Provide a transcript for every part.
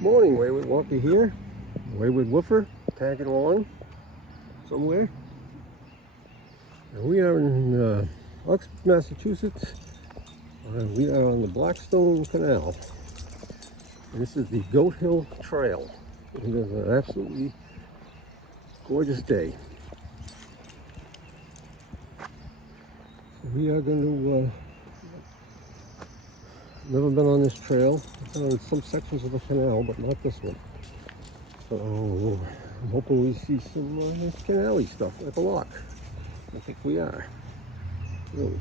Morning, Wayward Walker here. Wayward Woofer, tagging along somewhere. And we are in Oxford, Massachusetts. We are on the Blackstone Canal. And this is the Goat Hill Trail. And it is an absolutely gorgeous day. So we are going to, never been on this trail. I've been on some sections of the canal, but not this one. So I'm hoping we see some canal-y stuff, like a lock. I think we are. Really.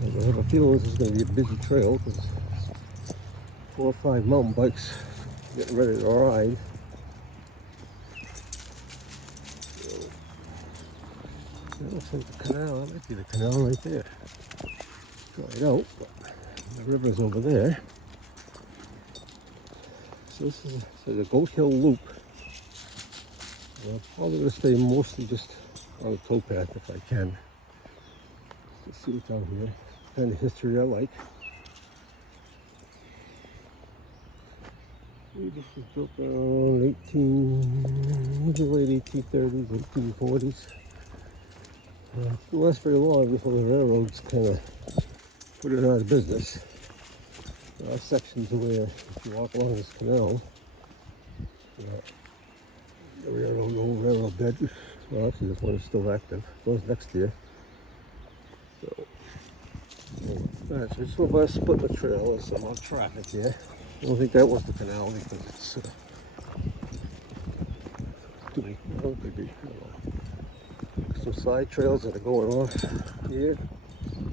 I have a feeling this is going to be a busy trail because 4 or 5 mountain bikes getting ready to ride. So, that looks like the canal. That might be the canal right there. Dried out, but the river's over there. So this is the Goat Hill Loop. I'm probably going to stay mostly just on the towpath if I can. Let's see what's out here. Kind of history I like. This was built around maybe late 1830s, 1840s. It didn't last very long before the railroads kind of put it out of business. There are sections where if you walk along this canal, the railroad bed. Well, actually, this one is still active. It goes next year. So, alright, so just about to split the trail. There's some traffic here. I don't think that was the canal because it's too many. Well, it could be. I don't know. Some side trails that are going off here.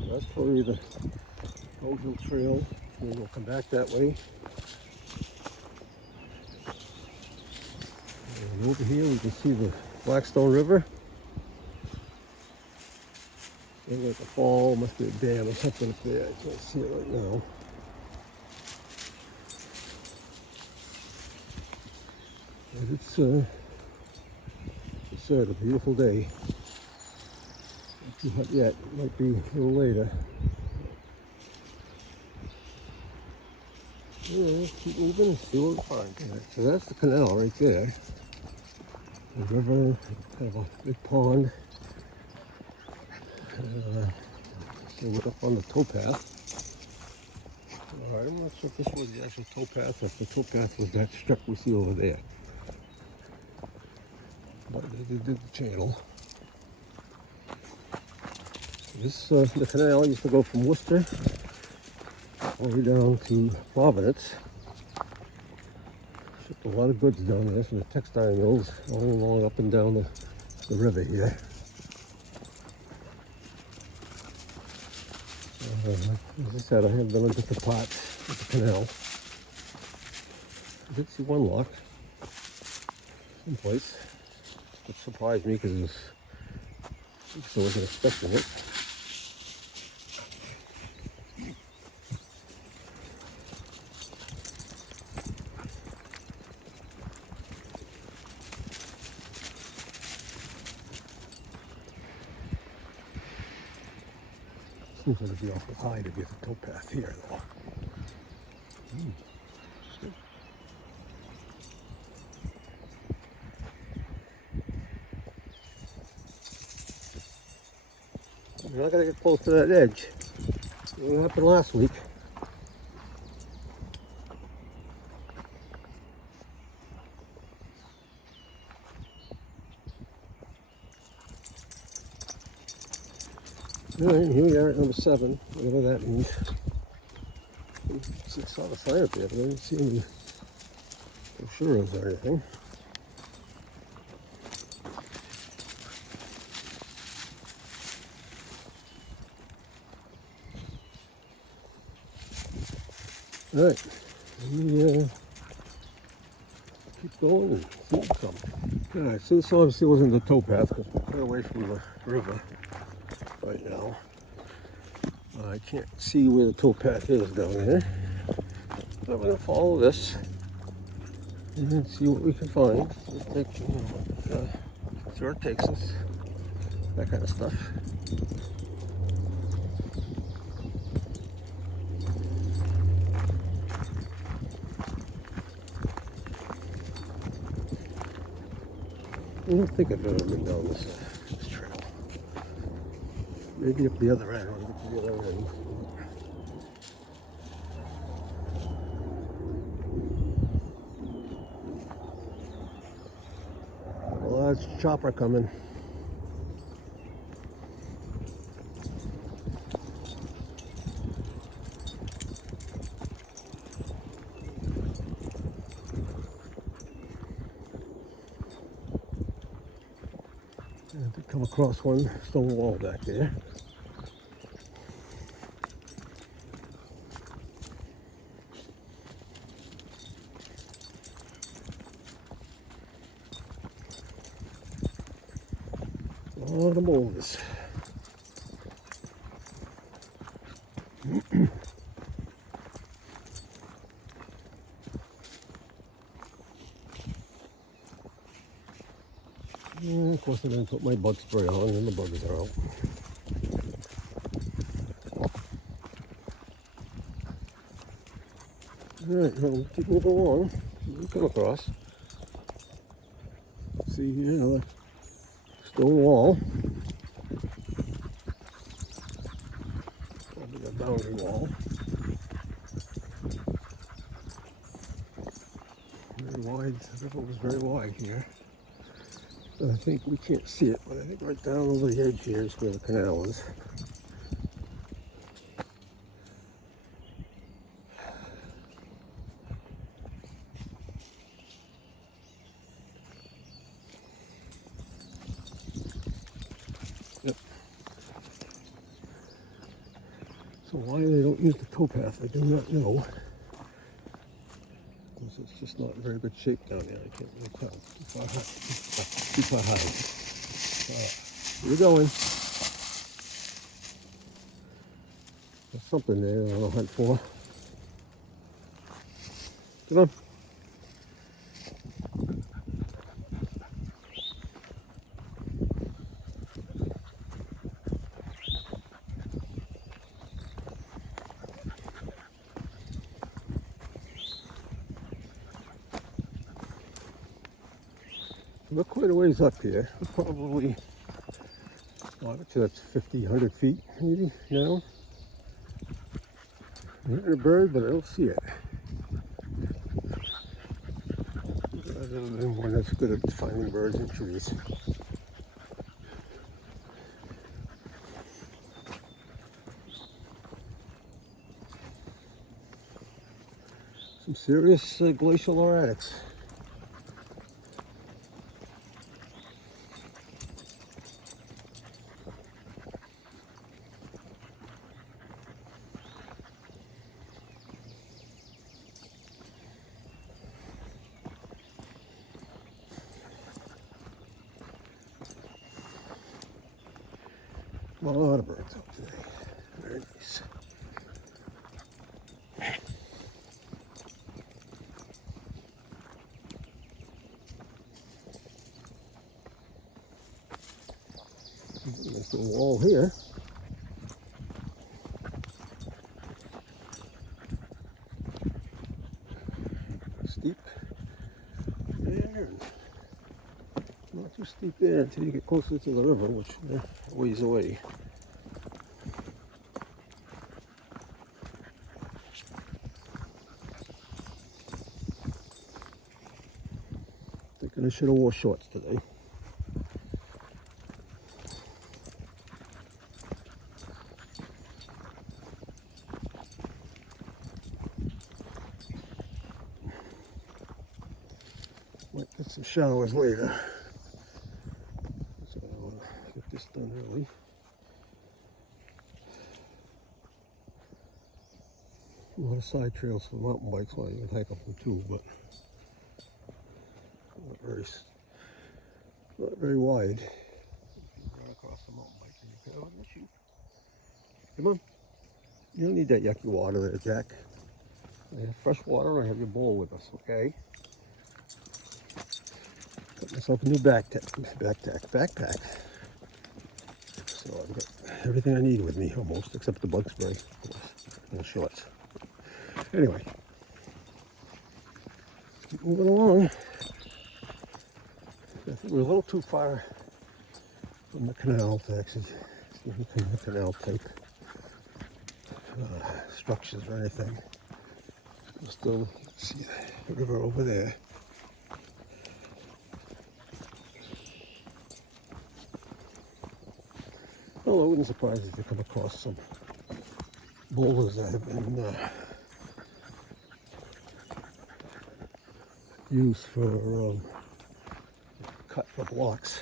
That's probably the Goat Hill Trail. And we'll come back that way. And over here we can see the Blackstone River. Looks like a fall, must be a dam or something up there. I can't see it right now. But it's a beautiful day. Not too hot yet. It might be a little later. Let's keep moving and see what we find. Right, so that's the canal right there. The river, kind of a big pond. So we're up on the towpath. Alright, I'm not sure if this was the actual towpath or if the towpath was that strip we see over there. But they did the channel. The canal used to go from Worcester all the way down to Providence. Shipped a lot of goods down there from the textile mills all along up and down the river here. As I said, I have been on different parts of the canal. I did see one lock someplace, which surprised me because I wasn't expecting it. Seems like it'd be awful high to get the towpath here, though. Interesting. You're not going to get close to that edge. What happened last week? Alright, here we are at number 7, whatever that means. I saw the sign up there, but I didn't see any brochures or anything. Alright, let me keep going and see what's coming. Alright, so this obviously wasn't the towpath because we're far away from the river right now. I can't see where the towpath is down there. So I'm going to follow this and see what we can find. Just take, see where it takes us. That kind of stuff. I don't think I've ever been down this trail. Maybe up the other end. I'll get to the other end. Well, there's a chopper coming. And to come across one stone wall back there. A lot of boulders. And of course I didn't put my bug spray on and the bugs are out. Alright, well, keep moving along. We'll come across. See here, the stone wall. Probably a boundary wall. Very wide, the river was very wide here. And I think we can't see it, but I think right down over the edge here is where the canal is. Yep. So why they don't use the towpath, I do not know. Because it's just not in very good shape down there. I can't really tell. Too far high. Where you going? There's something there I want to hunt for. Come on. We're quite a ways up here. We're probably, well, I bet you that's 50, 100 feet maybe now. I'm hearing a bird, but I don't see it. Other than one that's good at finding birds in trees. Some serious glacial erratics. A lot of birds out today. Very nice. Nice little wall here. Steep there. Not too steep there until you get closer to the river, which they're a ways away. Thinking I should have wore shorts today. Might get some showers later. So I want to get this done early. A lot of side trails for mountain bikes, well you can hike up them too, but not very wide. You run across the mountain bike and you can have you. Come on. You don't need that yucky water there, Jack. I have fresh water, I have your bowl with us, okay? Got myself a new backpack. So I've got everything I need with me almost, except the bug spray, of course, and shorts. Anyway, keep moving along. I think We're a little too far from the canal to actually see anything in the canal type structures or anything. We'll still see the river over there. Well, I wouldn't surprise if you come across some boulders that have been used for cut for blocks,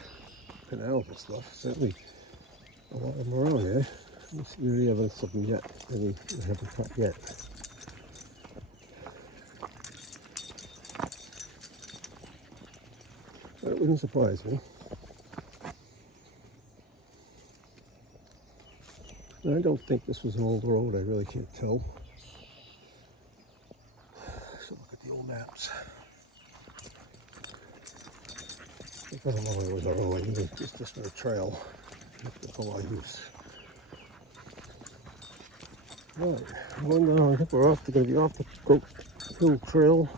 canals and stuff. Certainly a lot of them around here. Let's see any evidence of them yet. They haven't cut yet. That wouldn't surprise me. I don't think this was an old road. I really can't tell. So look at the old maps. I don't know if it was a road. It was just this little trail. That's all I use. Right, I think we're going to be off the Goat Hill Trail,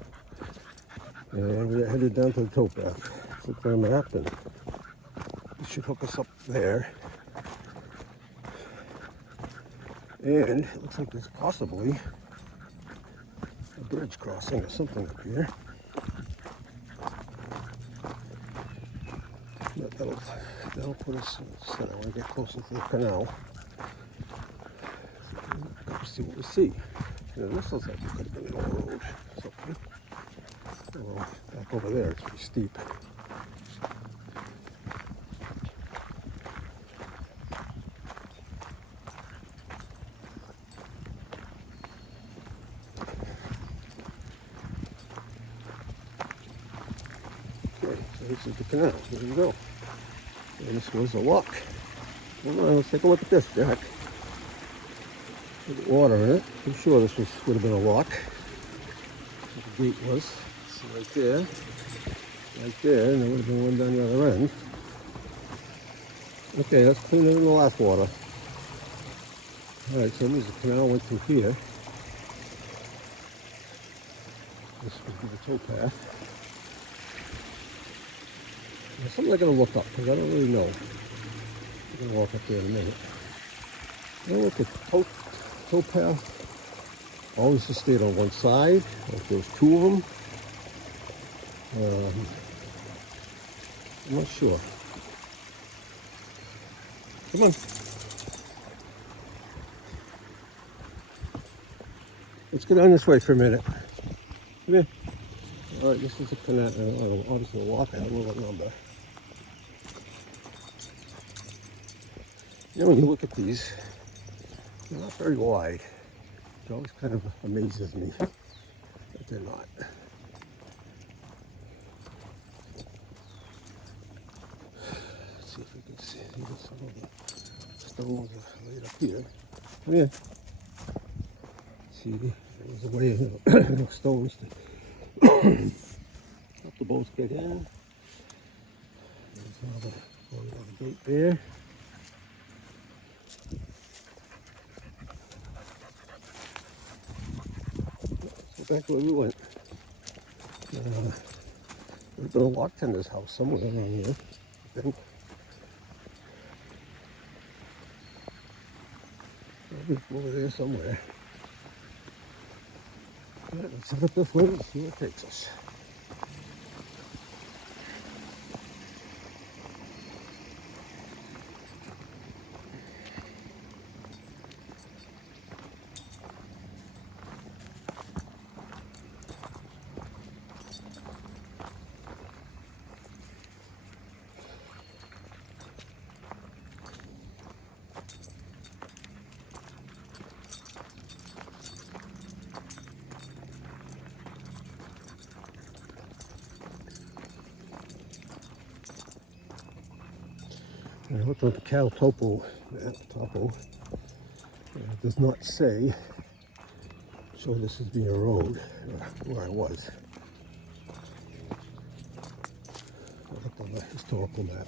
and we're headed down to the towpath. Look at the map, and it should hook us up there. And it looks like there's possibly a bridge crossing or something up here. But that'll put us, I want to get closer to the canal. See what we see. This looks like it could have been an old road or something. Well, back over there, it's pretty steep. Okay, so this is the canal. Here we go. And this was a lock. Hold on, let's take a look at this, Jack. With water in it. I'm sure this would have been a lock. That's what the gate was. So right there, and there would have been one down the other end. Okay, that's cleaner than the last water. Alright, so there's the canal went through here. This would be the towpath. Now, something I gotta look up because I don't really know. I'm gonna walk up there in a minute. I don't know if the towpath always just stayed on one side, or if there was two of them. I'm not sure. Come on. Let's go down this way for a minute. Come here. All right, this is a canal. Obviously, a walk. I have a little number. You know, when you look at these, they're not very wide. It always kind of amazes me that they're not. Let's see if we can see some of the stones are laid up here. Come here. See, there's a way of stones to help the boats get in. There's another gate there. Back where we went. There's been a lock tender's house somewhere around here, I think. Maybe over there somewhere. Yeah, let's head up this way and see where it takes us. I looked at the Cal Topo map. It does not show this as being a road where I was. I looked on the historical map,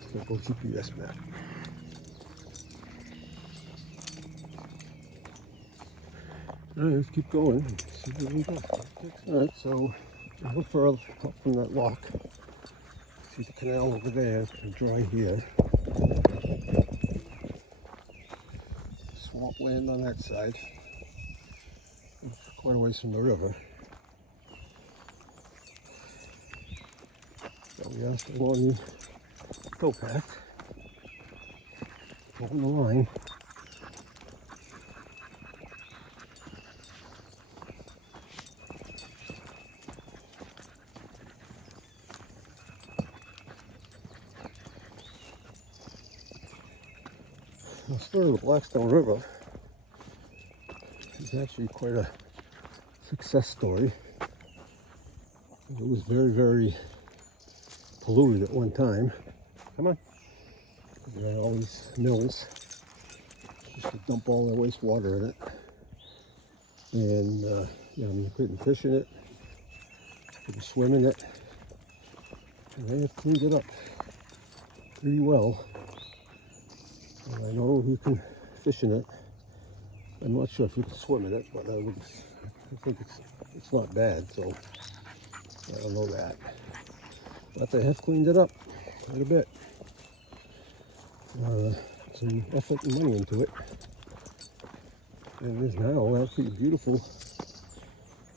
historical GPS map. All right, let's keep going and see where we go. All right, so a little further up from that lock. See the canal over there, and dry here. Swampland on that side. Quite a ways from the river. So we are still on the towpath. On the line. The story of the Blackstone River is actually quite a success story. It was very, very polluted at one time. Come on. There are all these mills just to dump all their wastewater in it. And, you couldn't fish in it, you could swim in it. And they have cleaned it up pretty well. And I know you can fish in it. I'm not sure if you can swim in it, but I think it's not bad, so I don't know that. But they have cleaned it up quite a bit. Some effort and money into it. And it is now actually a beautiful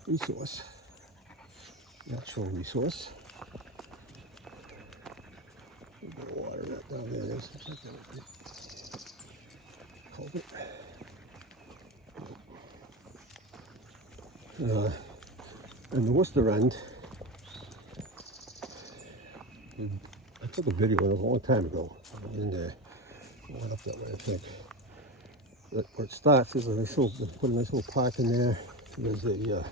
resource, natural resource. A bit of water right down there. There's something like culvert. And the Worcester end, I took a video of it a long time ago. I was in there. I went up that way, I think. But where it starts is they put a nice little park in there. There's a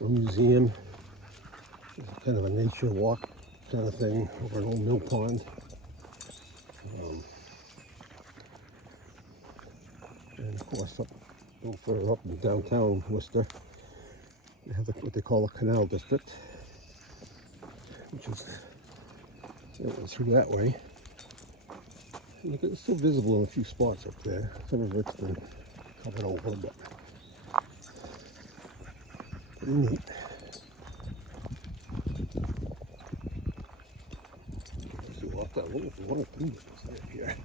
museum. There's kind of a nature walk kind of thing over an old mill pond. And of course, a little further up in downtown Worcester, they have what they call a canal district, which is through that way. And it's still visible in a few spots up there. Some of it's been covered over, but pretty neat. Let's see off that little one or two right here.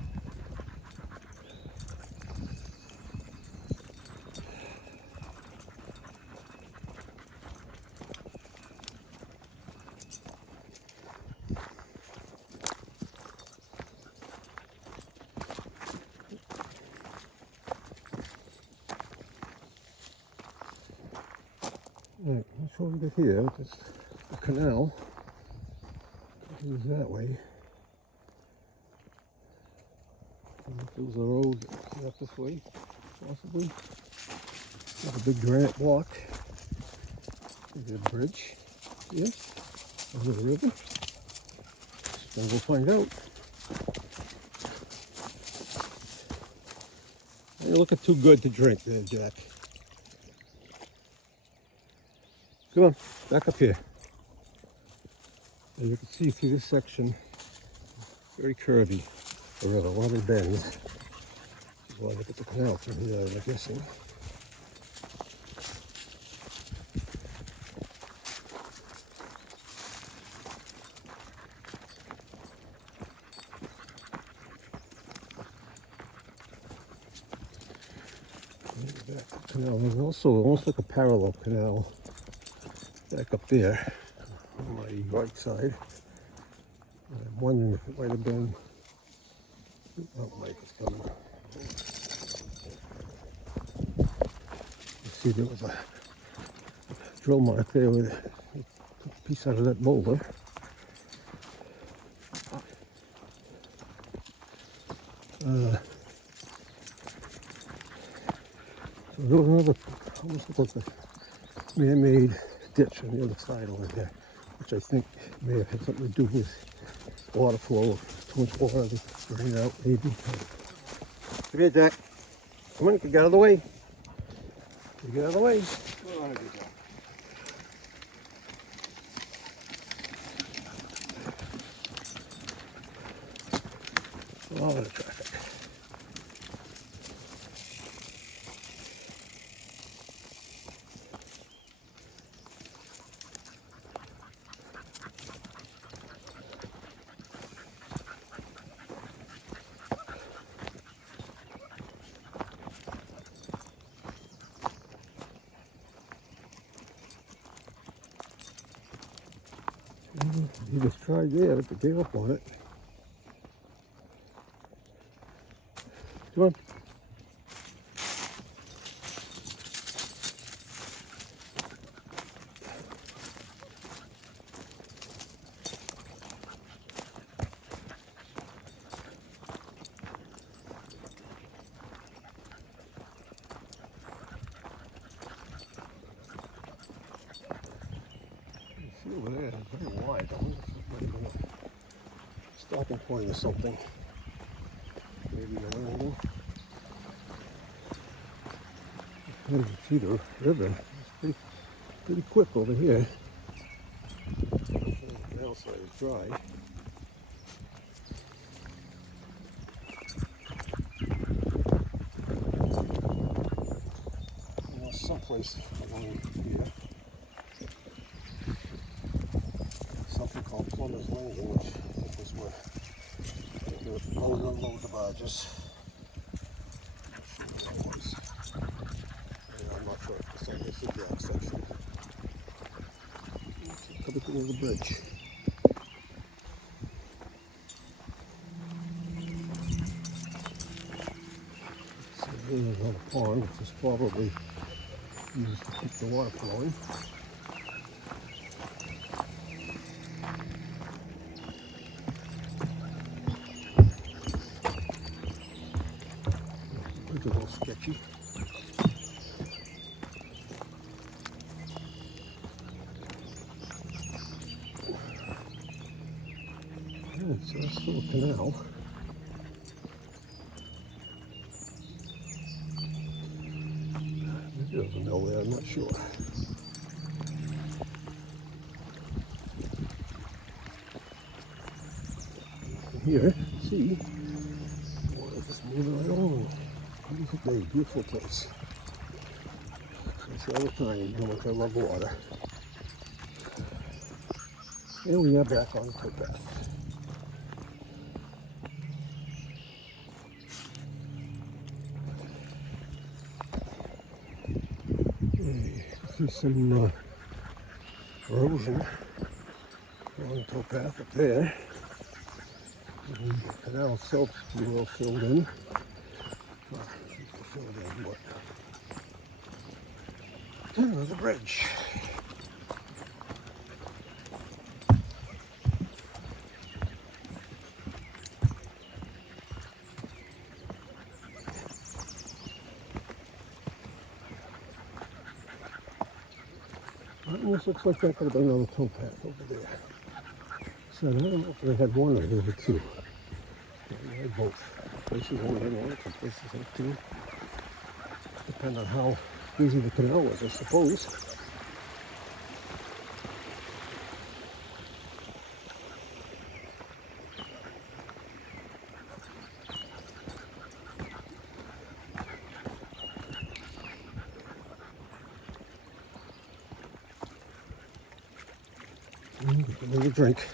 Right, let's show you here. This the canal goes that way. There's a road up this way, possibly. There's a big granite block. There's a bridge here over the river. So we'll find out. You're looking too good to drink there, Jack. Come on, back up here. And you can see through this section, very curvy, the river, a lot of bends. This is why they put the canal through here, I'm guessing. Back to the canal. There's also almost like a parallel canal back up there on my right side. I'm wondering if it might have been. Oh, Mike is coming. You see, there was a drill mark there with a piece out of that boulder. So there was another, almost looked like a man-made ditch on the other side over there, which I think may have had something to do with water flow, too much water that drained out, maybe. Come here, Jack. Come on, get out of the way. Get out of the way. A lot of traffic. You just tried there, but they gave up on it. Come on. See over there, it's very wide. I wonder if there's like a stopping point or something. Maybe a landing. You can see the river. It's pretty quick over here. The canal side is dry. Someplace along here. Something called Plumber's Landing, which I think is where they load and unload the barges. I'm not sure if it's on this exact section. Coming towards the bridge. So here's another pond, which is probably used to keep the water flowing. It's a little sketchy. It's still a canal. Maybe there's a mill there, I'm not sure. Here, see, water just moving right along. Beautiful day, beautiful place. I say all the time, how much I love water. And we are back on the footpath. See some erosion on the towpath up there. And the canal itself is a little filled in. Filled in, but there's a bridge. This looks like that could have been another towpath over there. So I don't know if they had one or they had two. They had both. Places only had one, some places had two. Depending on how busy the canal was, I suppose. Another drink.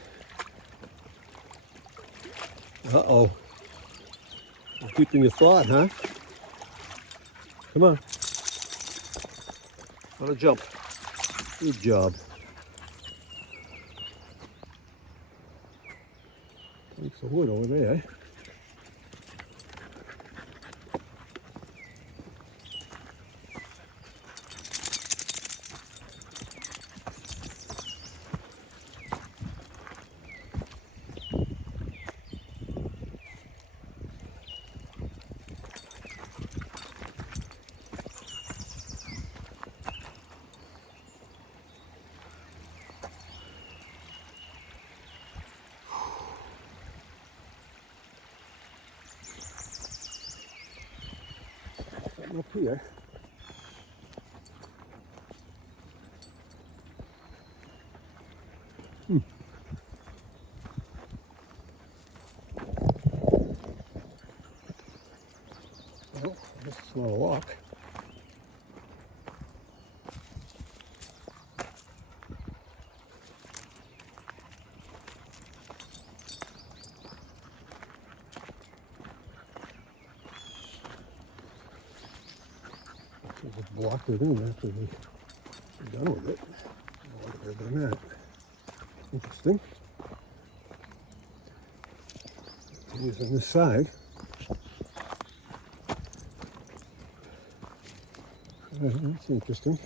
Uh-oh. You're keeping your thought, huh? Come on. On a jump. Good job. Takes the wood over there. Up here. Well, this is not a lock. Just blocked it in after we're done with it. No other than that. Interesting. Here's on this side. That's interesting.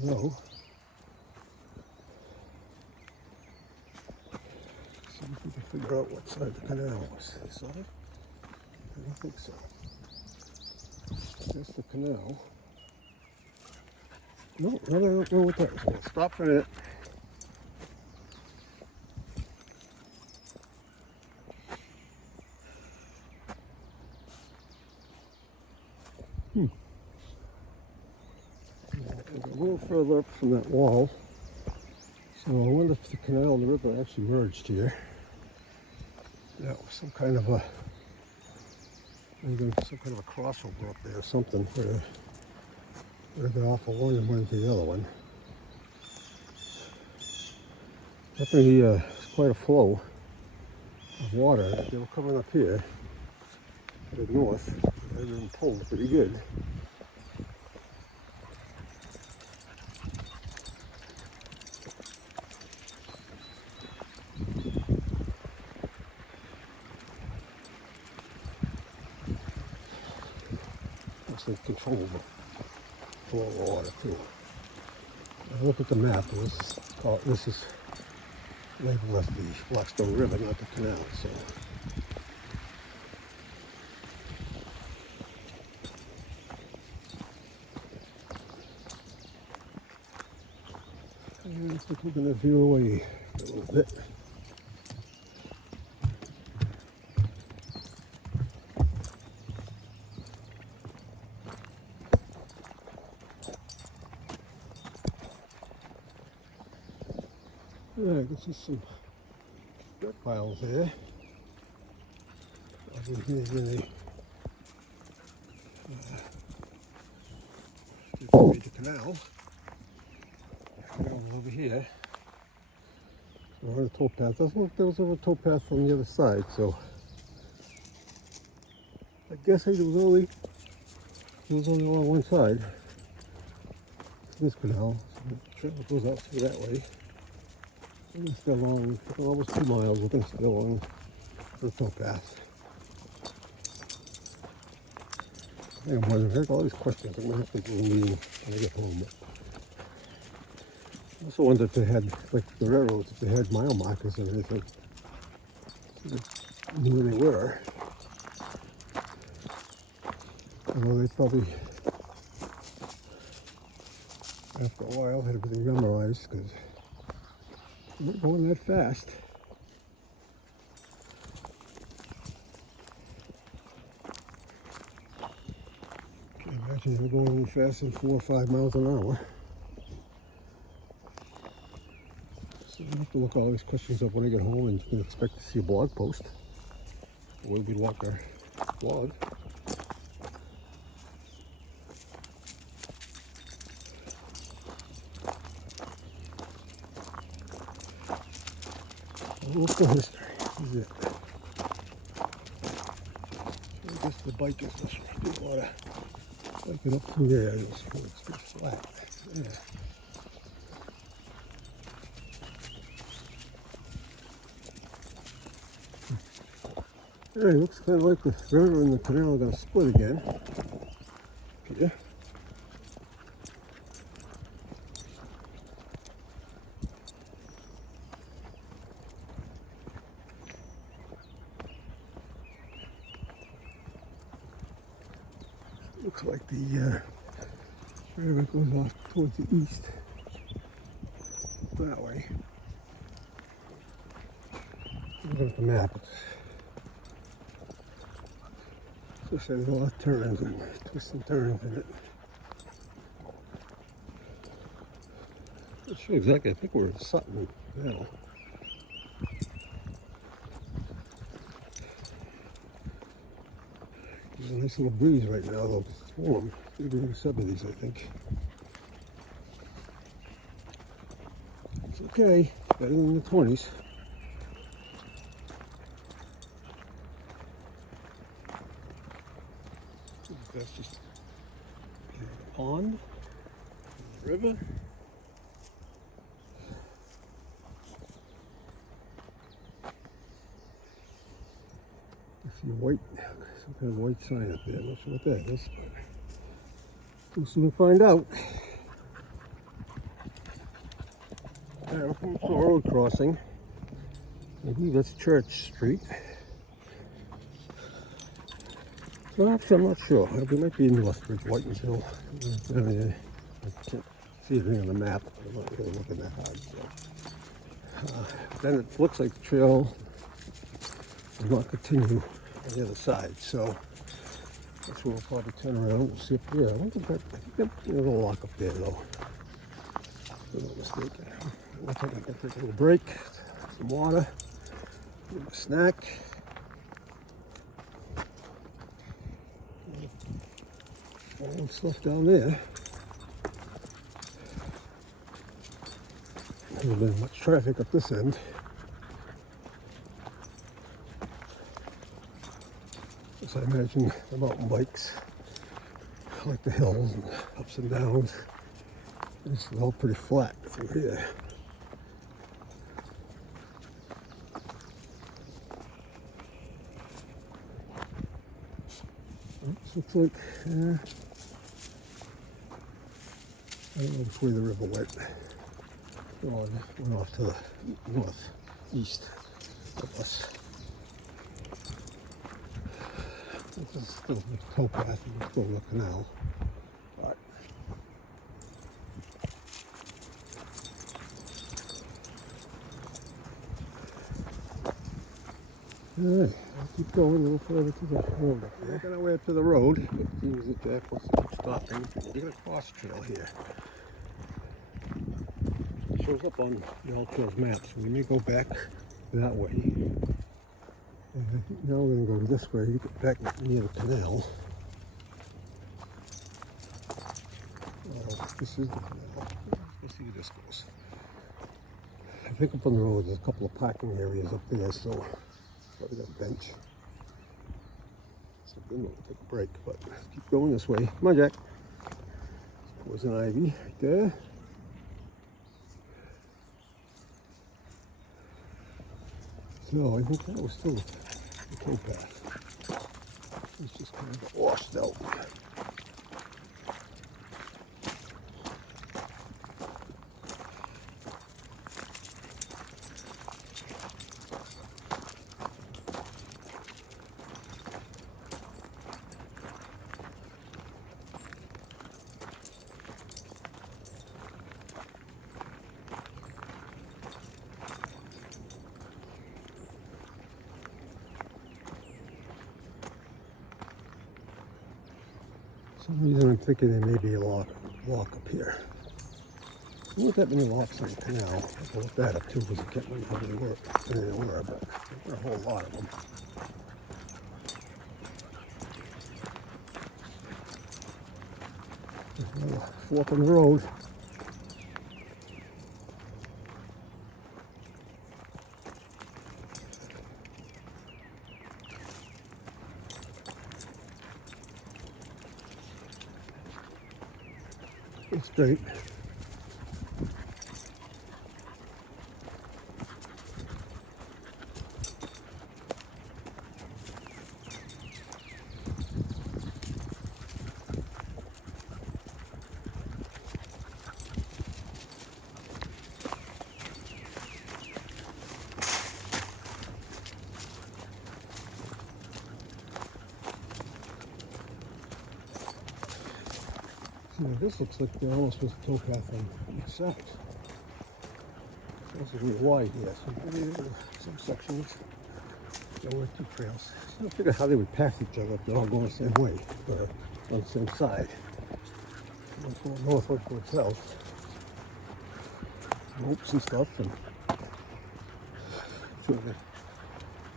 Hello. See if we can figure out what side the canal was. This side? I don't think so. That's the canal. No, I don't know what that was. We'll stop for a minute. A little further up from that wall. So I wonder if the canal and the river actually merged here. That was some kind of a, maybe some kind of a crossover up there or something where they got off of one and went to the other one. Definitely quite a flow of water. They were coming up here to the north. They've been pulled pretty good. They control the flow of water too. I look at the map, and this is labeled as the Blackstone River, not the canal. So, and I think we're going to veer away a little bit. Yeah, I can see some dirt piles there. Over here, the canal. Canal's over here. We're on a towpath. Doesn't look like there was ever a towpath on the other side, so I guess it was only along one side. This canal. So the trail goes out through that way. We're going to stay along for almost 2 miles. We're going to stay along the towpath. I'm wondering, all these questions. I'm going to have to do a meeting when I get home. I also wonder if they had, like the railroads, if they had mile markers and anything. So they knew where they were. Although they probably, after a while, had everything memorized because they're not going that fast. Can't imagine they're going any faster than 4 or 5 miles an hour. So I have to look all these questions up when I get home, and you can expect to see a blog post where we walk our blog. Local history is it. So I guess the bike is just do a lot of biking up through there. It's pretty flat. Yeah. Alright, looks kind of like the river and the canal are going to split again. Yeah. Looks like the river goes off towards the east. That way. Look at the map. It's there's a lot of turns and twists and turns in it. Not sure exactly. I think we're in Sutton now. There's a nice little breeze right now, though. It's warm. It's in the 70s, I think. It's okay. Better than the 20s. That's just a pond. river. I see a white, some kind of white sign up there. I'm not sure what that is, but we'll soon find out. We're coming to a road crossing. Maybe that's Church Street. So actually, I'm not sure. We might be in Northbridge, Whitensville. I can't see anything on the map. I'm not really looking that hard. So. Then it looks like the trail will not continue on the other side. So that's where we'll probably turn around and see if, yeah, I think there's a little lock up there though. If I'm not mistaken. We'll take a little break, some water, a snack. All the stuff down there. There hasn't been much traffic up this end. As I imagine the mountain bikes, like the hills and ups and downs. It's all pretty flat through here. This looks like, I don't know which way the river went. Oh, it went off to the northeast of us. This is still a towpath and still the canal. But alright, I'll keep going a little further to the road up there. Making our way up to the road. It seems that Jack wants to keep stopping. We got a cross trail here. It shows up on the All Trails map, so we may go back that way. And I think now we're going to go this way to get back near the canal. This is the canal. Let's see where this goes. I think up on the road there's a couple of parking areas up there, so probably got a bench. So we'll take a break, but let's keep going this way. Come on, Jack. There's an ivy right there. So I think that was still the towpath. It's just kind of washed out. For some reason I'm thinking there may be a lock up here. There weren't that many locks on the canal. I'll look that up too because I can't remember how many there were, but there were a whole lot of them. There's another fork on the road. It's straight. This looks like there almost was a towpath on each side. This is really wide here, so maybe there were some sections. There were two trails. So I figure how they would pass each other if they're all going the same way, but on the same side. One's going north, one's going south. Ropes and stuff, and sure they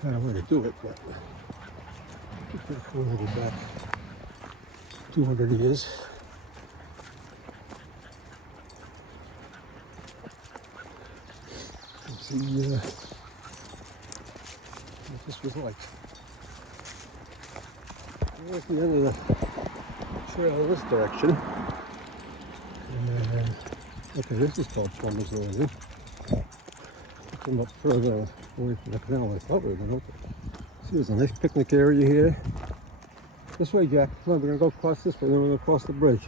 had a way to do it, but I think we're going to go back 200 years. See what this was like. We're at the end of the trail this direction. And okay, this is called Plumber's Landing. Come up further away from the canal. I thought we were going to open. See, there's a nice picnic area here. This way, Jack. Come on, we're going to go across this way, then we're going to cross the bridge.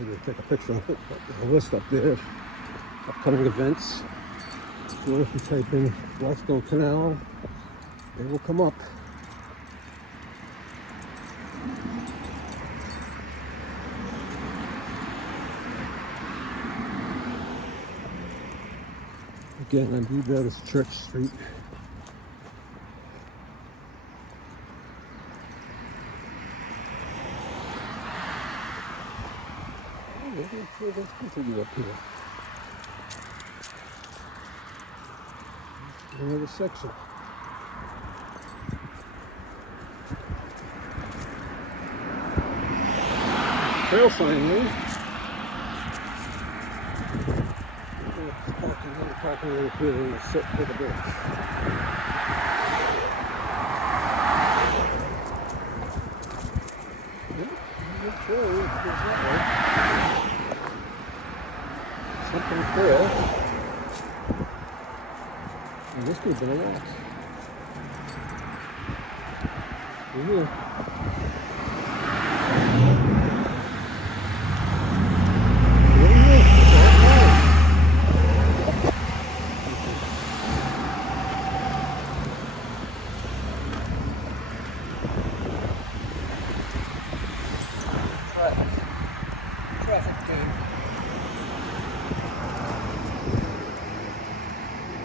Maybe take a picture of it. There's a list up there of upcoming events. Or if you type in Blackstone Canal, it will come up. Again, I believe that is Church Street. Let's continue up here. Another section. Trail sign there. Parking over here and we'll sit for the bridge. Something there. And this could have been a lot. Here.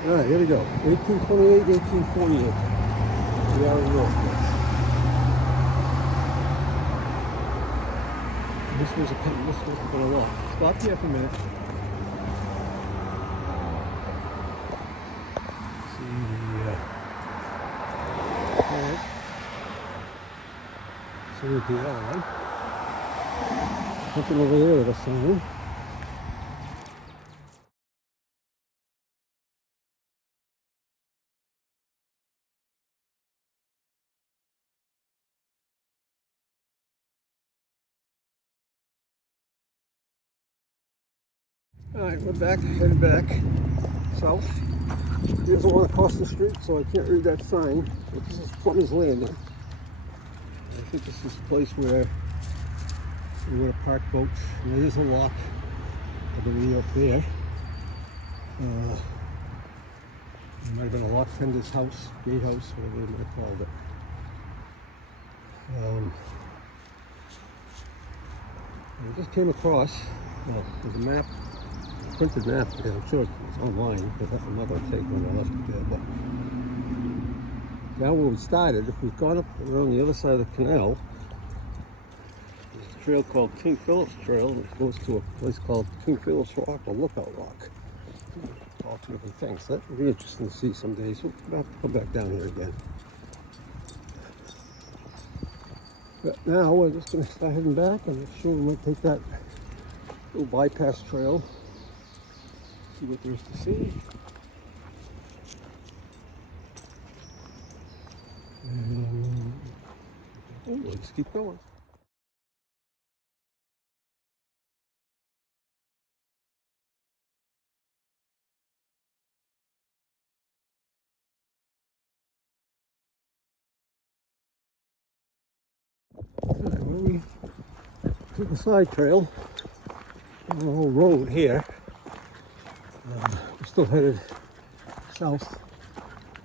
All right, here we go. 1828, 1848. We are in Northwest. This was a walk. Stop here for a minute. See the plant. See the line. Something over there with a sign. Alright, we're back, headed back south. He doesn't want to cross the street, so I can't read that sign. But this is Plumber's Landing. I think this is the place where we would have parked boats. And there is a lock, I believe, up there. It might have been a lock tender's house, gatehouse, whatever they might have called it. I just came across, well, there's a map. Printed map, yeah, I'm sure it's online because I'm not going to take one I left it there. But now where we started, if we've gone up around the other side of the canal, there's a trail called King Philip's Trail that goes to a place called King Philip's Rock or Lookout Rock. All two different things. That would be interesting to see some days. We'll have to come back down here again. But now we're just going to start heading back. I'm sure we might take that little bypass trail. See what there's to see. And we'll just keep going. Right, well, we took a side trail on the whole road here. We're still headed south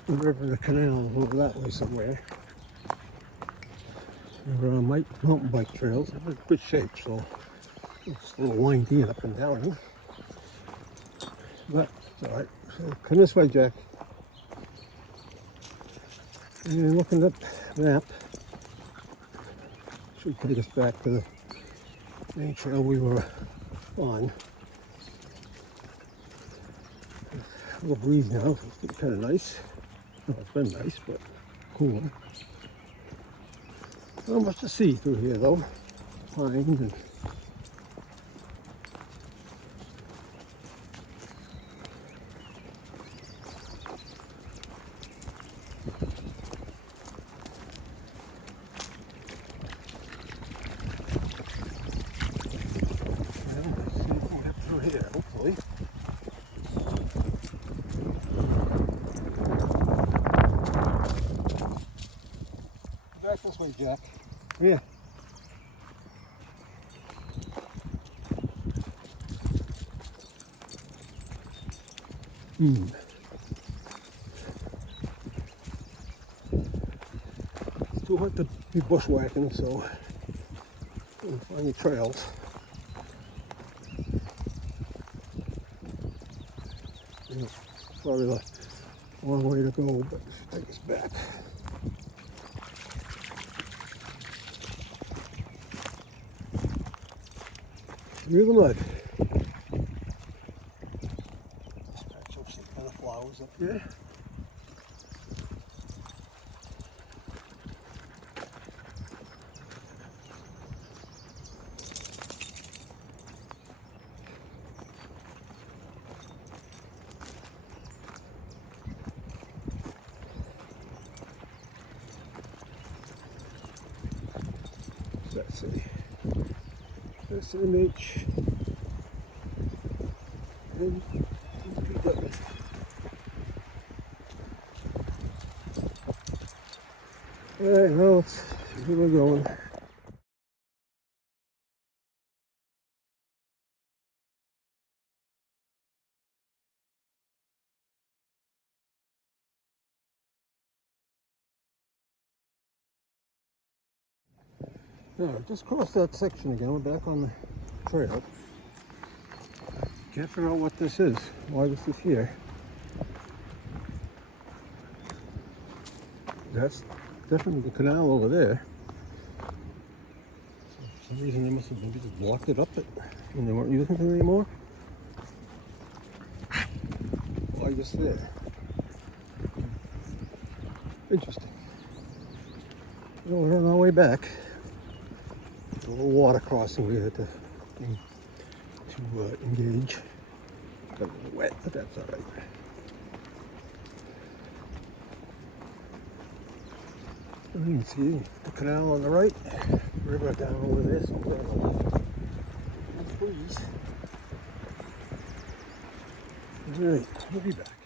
the river, the canal, over that way somewhere. We're on mountain bike trails. They're in good shape, so it's a little windy up and down. But it's all right. So come this way, Jack. And looking at the map, should take us back to the main trail we were on. A little breeze now, so it's getting kind of nice. Well, it's been nice, but cool. Not much to see through here though. Pines and Back this way, Jack. Yeah. It's too hot to be bushwhacking, so you'll find your trails. Yeah, probably a long way to go, but it should take us back. Through the mud. Patch up some kind of flowers up here. What's that say? SMH and PW. Alright, well, let's see where we're going. Alright, just crossed that section again. We're back on the trail. Can't figure out what this is, why this is here. That's definitely the canal over there. For some reason they must have maybe just blocked it up when they weren't using it anymore. Why just there? Interesting. Well, we're on our way back. A little water crossing we had to engage. Got a little wet, but that's all right. You can see the canal on the right, river down over there, somewhere on the left. And trees. All right, we'll be back.